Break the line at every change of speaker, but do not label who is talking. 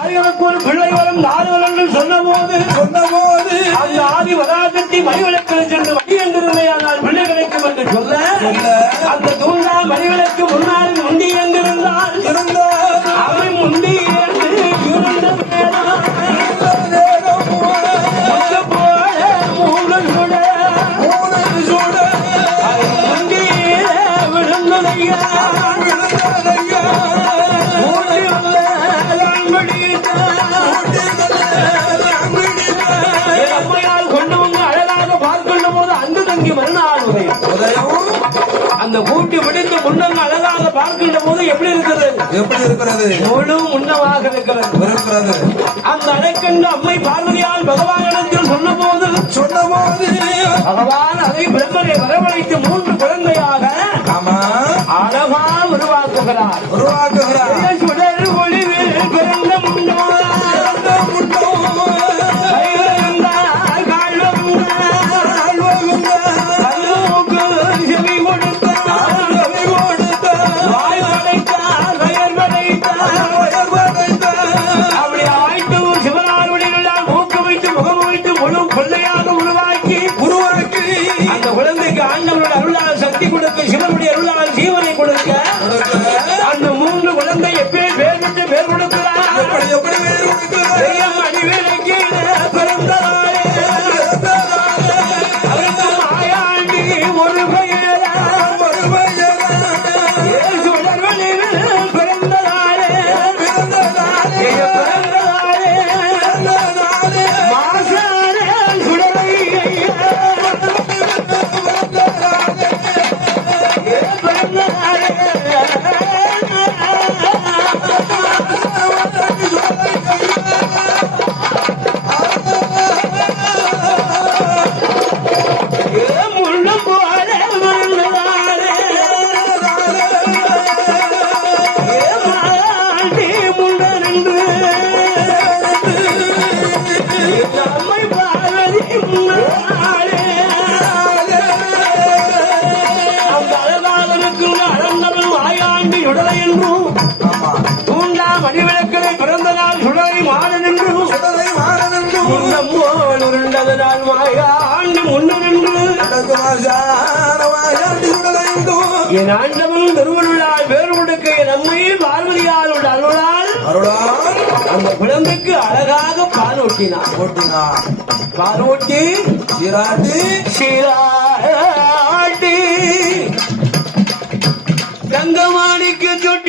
ஆயிரக்கு ஒரு பிள்ளை வரும் நாலு வரும் சொன்ன போது சொன்ன போது போது தங்கி மறுநாள் உதயம் அந்த கூட்டி விடுத்து முன்னங்க அழகாக பார்க்கின்ற போது எப்படி இருக்கிறது?
எப்படி இருக்கிறது?
முழு முன்னமாக இருக்கிறது.
இருக்கிறது.
அந்த அழைக்கின்ற அம்மை பார்வதியால் பகவானிடத்தில் சொன்ன போது
சொன்னபோது
பகவான் அதை பிரம்மனை வரவழைத்து மூன்று குழந்தையாக
ஆமா.
அழகா உருவாக்குகிறார்.
உருவாக்குகிறார்.
பிள்ளையாக உருவாக்கி
உருவாக்கி
அந்த குழந்தைக்கு ஆண்டவருடைய அருளால் சக்தி கொடுக்க சிவனுடைய அருளால் ஜீவனை கொடுக்க அந்த மூன்று குழந்தை எப்படி பேர் பெற்று பேர் கொடுக்கிறார்
எப்படி எப்படி கொடுக்கிறார்?
அடிவிலைக்கு என்றும்
ஆமா
தூண்டா மணிவிளக்கனை பிறந்த நாள் சுடரை மாறன் என்றும்
உடலை மாறனென்று
முன்னம் போல் உருண்டதனால் வாயாண்டி முன்னரென்று என் ஆண்டவன் திருவருளால் வேறு கொடுக்க என் அம்மையில் பார்வதியால் உள்ள அருளால்
அருளால்
அந்த குழந்தைக்கு அழகாக பால் ஊட்டினான்.
ஓட்டினார்
பால் ஊட்டி
சீராட்டி.
சீராட்டி. தங்கமாணிக்கு சொட்டில் செய்த